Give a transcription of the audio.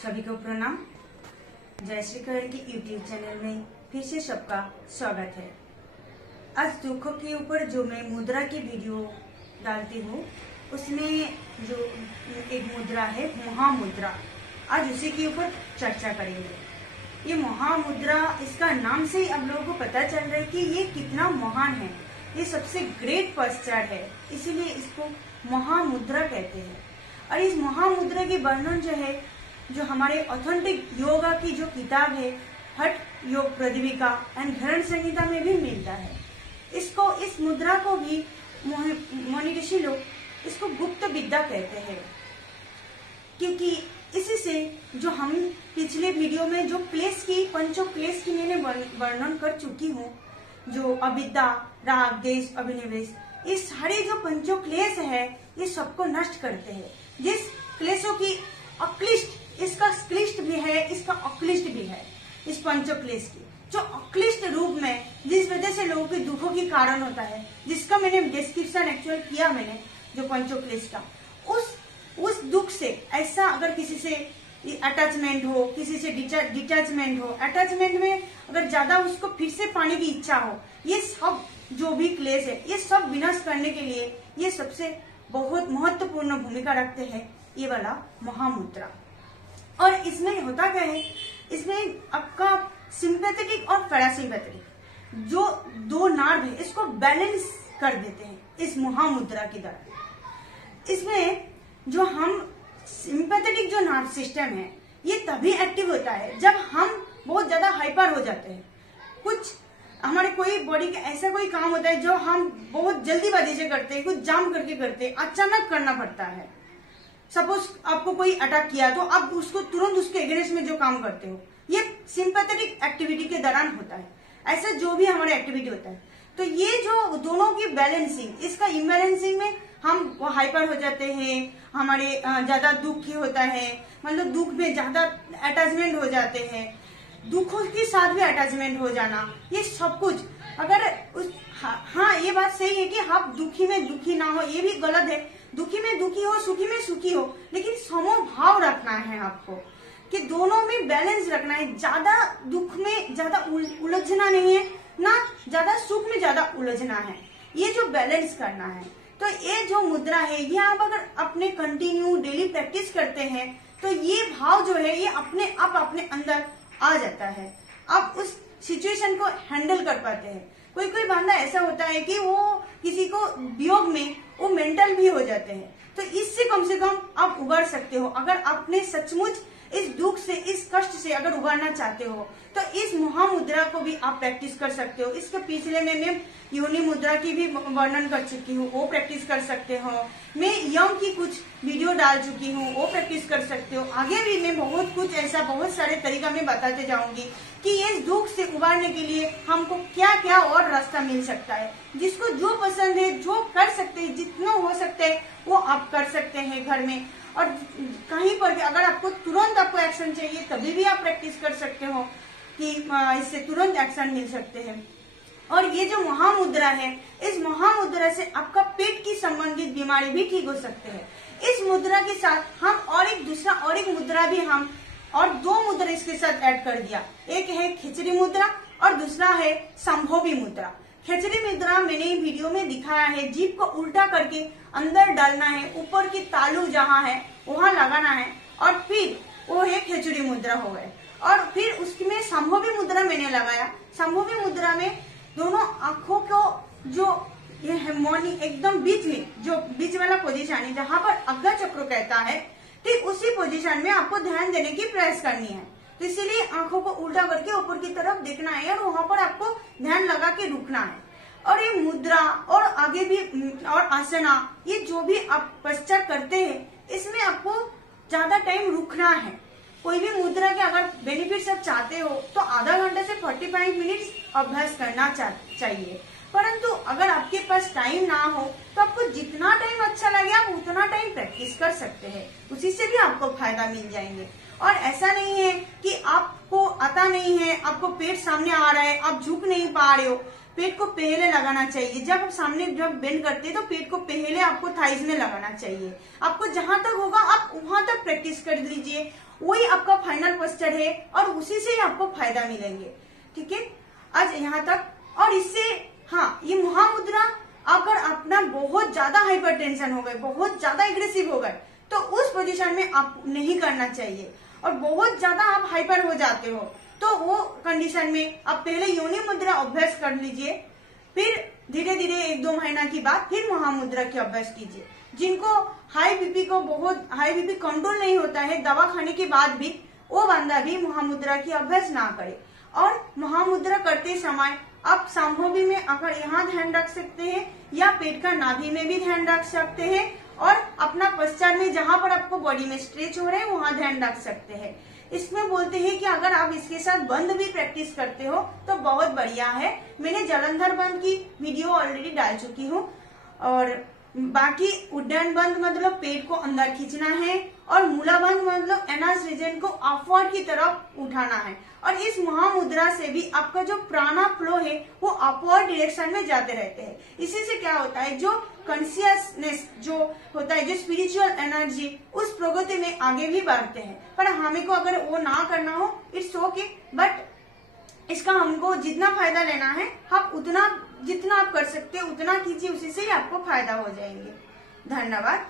सभी को प्रणाम। जय श्री करण की यूट्यूब चैनल में फिर से सबका स्वागत है। आज दुखों के ऊपर जो मैं मुद्रा की वीडियो डालती हूँ उसमें जो एक मुद्रा है महामुद्रा, आज उसी के ऊपर चर्चा करेंगे। ये महामुद्रा, इसका नाम से ही आप लोगों को पता चल रहा है कि ये कितना महान है। ये सबसे ग्रेट पश्चार है, इसीलिए इसको महामुद्रा कहते हैं। और इस महामुद्रा की वर्णन जो है, जो हमारे ऑथेंटिक योगा की जो किताब है हठ योग प्रदीपिका एंड घरण संहिता में भी मिलता है। इसको, इस मुद्रा को भी मुनि ऋषि लोग इसको गुप्त विद्या कहते हैं, क्योंकि इसी से जो हम पिछले वीडियो में जो क्लेश की, पंचो क्लेश की मैंने वर्णन कर चुकी हूँ, जो अविद्या, राग, द्वेष, अभिनिवेश, ये सारे जो पंचो क्लेश है ये सबको नष्ट करते हैं। जिस क्लेशों की अक्लिष्ट, इसका क्लिष्ट भी है, इसका अक्लिष्ट भी है। इस पंचो क्लेश की जो अक्लिष्ट रूप में, जिस वजह से लोगों के दुखों की कारण होता है, जिसका मैंने डिस्क्रिप्शन एक्चुअल किया मैंने, जो पंचो क्लेश का, उस दुख से, ऐसा अगर किसी से अटैचमेंट हो, किसी से डिटैचमेंट हो, अटैचमेंट में अगर ज्यादा उसको फिर से पाने की इच्छा हो, ये सब जो भी क्लेश है ये सब विनाश करने के लिए ये सबसे बहुत महत्वपूर्ण भूमिका रखते हैं ये वाला महामुद्रा। और इसमें होता क्या है, इसमें आपका सिंपैथेटिक और पैरासिम्पैथेटिक जो दो नार्व है इसको बैलेंस कर देते हैं इस महामुद्रा के द्वारा। इसमें जो हम सिंपैथेटिक जो नर्व सिस्टम है ये तभी एक्टिव होता है जब हम बहुत ज्यादा हाइपर हो जाते हैं। कुछ हमारे कोई बॉडी का ऐसा कोई काम होता है जो हम बहुत जल्दीबाजी से करते हैं, कुछ जाम करके करते हैं, अचानक करना पड़ता है। सपोज आपको कोई अटैक किया तो आप उसको तुरंत उसके एगेंस्ट में जो काम करते हो ये सिंपैथेटिक एक्टिविटी के दौरान होता है। ऐसा जो भी हमारे एक्टिविटी होता है, तो ये जो दोनों की बैलेंसिंग, इसका इम्बैलेंसिंग में हम हाइपर हो जाते हैं, हमारे ज्यादा दुखी होता है, मतलब दुख में ज्यादा अटैचमेंट हो जाते हैं, दुखों के साथ भी अटैचमेंट हो जाना, ये सब कुछ अगर हाँ ये बात सही है कि आप दुखी में दुखी ना हो, ये भी गलत है। दुखी में दुखी हो, सुखी में सुखी हो, लेकिन समभाव रखना है आपको, कि दोनों में बैलेंस रखना है। ज्यादा दुख में ज्यादा उलझना नहीं है, ना ज्यादा सुख में ज्यादा उलझना है, ये जो बैलेंस करना है। तो ये जो मुद्रा है ये आप अगर अपने कंटिन्यू डेली प्रैक्टिस करते हैं तो ये भाव जो है ये अपने आप अपने अंदर आ जाता है। आप उस सिचुएशन को हैंडल कर पाते हैं। कोई बंदा ऐसा होता है कि वो किसी को वियोग में वो मेंटल भी हो जाते हैं, तो इससे कम से कम आप उबर सकते हो। अगर आपने सचमुच इस दुख से, इस कष्ट से अगर उबरना चाहते हो तो इस महामुद्रा को भी आप प्रैक्टिस कर सकते हो। इसके पिछले में मैं योनि मुद्रा की भी वर्णन कर चुकी हूँ, वो प्रैक्टिस कर सकते हो। मैं यम की कुछ वीडियो डाल चुकी हूँ, वो प्रैक्टिस कर सकते हो। आगे भी मैं बहुत कुछ ऐसा, बहुत सारे तरीका मैं बताते जाऊंगी कि इस दुख से उबारने के लिए हमको क्या क्या और रास्ता मिल सकता है। जिसको जो पसंद है, जो कर सकते हैं, जितना हो सकता है वो आप कर सकते हैं घर में। और कहीं पर भी अगर आपको तुरंत आपको एक्शन चाहिए तभी भी आप प्रैक्टिस कर सकते हो कि इससे तुरंत एक्शन मिल सकते हैं। और ये जो महामुद्रा है, इस महामुद्रा से आपका पेट की संबंधित बीमारी भी ठीक हो सकते हैं। इस मुद्रा के साथ हम और एक मुद्रा भी हम और दो मुद्रा इसके साथ ऐड कर दिया। एक है खिचड़ी मुद्रा और दूसरा है संभोगी मुद्रा। खिचड़ी मुद्रा मैंने वीडियो में दिखाया है, जीभ को उल्टा करके अंदर डालना है, ऊपर की तालू जहाँ है वहां लगाना है, और फिर वो है खिचड़ी मुद्रा हो गए। और फिर उसमें संभोगी मुद्रा मैंने लगाया। संभोगी मुद्रा में दोनों आंखों को जो ये है मौनी एकदम बीच में, जो बीच वाला पोजीशन है जहाँ पर आज्ञा चक्र कहता है, ठीक उसी पोजीशन में आपको ध्यान देने की प्रयास करनी है। तो इसीलिए आंखों को उल्टा करके ऊपर की तरफ देखना है और वहां पर आपको ध्यान लगा के रुकना है। और ये मुद्रा और आगे भी और आसना, ये जो भी आप पश्चात करते हैं इसमें आपको ज्यादा टाइम रुकना है। कोई भी मुद्रा के अगर बेनिफिट्स आप चाहते हो तो आधा घंटे से 45 मिनट्स अभ्यास करना चाहिए। परंतु अगर आपके पास टाइम ना हो तो आपको जितना टाइम अच्छा लगे आप उतना टाइम प्रैक्टिस कर सकते हैं, उसी से भी आपको फायदा मिल जाएंगे। और ऐसा नहीं है कि आपको आता नहीं है, आपको पेट सामने आ रहा है, आप झुक नहीं पा रहे हो, पेट को पहले लगाना चाहिए। जब आप सामने जब बेंड करते हैं तो पेट को पहले आपको थाइज में लगाना चाहिए। आपको जहां तक होगा आप वहां तक प्रैक्टिस कर लीजिए, वही आपका फाइनल पोस्चर है और उसी से ही आपको फायदा मिलेंगे। ठीक है, आज यहाँ तक। और इससे हाँ, ये महामुद्रा अगर अपना बहुत ज्यादा हाइपरटेंशन हो गए, बहुत ज्यादा एग्रेसिव हो गए, तो उस पोजीशन में आप नहीं करना चाहिए। और बहुत ज्यादा आप हाइपर हो जाते हो तो वो कंडीशन में आप पहले योनि मुद्रा अभ्यास कर लीजिए, फिर धीरे धीरे 1-2 महीना की बाद फिर महामुद्रा की अभ्यास कीजिए। जिनको हाई बीपी को बहुत हाई बीपी कंट्रोल नहीं होता है दवा खाने के बाद भी, वो बंदा भी महामुद्रा की अभ्यास ना करे। और महामुद्रा करते समय आप सांभोवी में अगर यहाँ ध्यान रख सकते हैं या पेट का नाभि में भी ध्यान रख सकते हैं और अपना पश्चात में जहां पर आपको बॉडी में स्ट्रेच हो रहे हैं वहां ध्यान रख सकते हैं। इसमें बोलते हैं कि अगर आप इसके साथ बंद भी प्रैक्टिस करते हो तो बहुत बढ़िया है। मैंने जलंधर बंद की वीडियो ऑलरेडी डाल चुकी हूँ। और बाकी उड्डयन बंद मतलब पेट को अंदर खींचना है और मूला बंद मतलब एनस रीजन को अपवर्ड की तरफ उठाना है। और इस महामुद्रा से भी आपका जो प्राणा फ्लो है वो अपवर्ड डायरेक्शन में जाते रहते हैं। इसी से क्या होता है, जो कॉन्शियसनेस जो होता है, जो स्पिरिचुअल एनर्जी, उस प्रगति में आगे भी बढ़ते हैं। पर हमें को अगर वो ना करना हो इट्स ओके, बट इसका हमको जितना फायदा लेना है आप उतना जितना आप कर सकते हैं उतना कीजिए, उसी से ही आपको फायदा हो जाएंगे। धन्यवाद।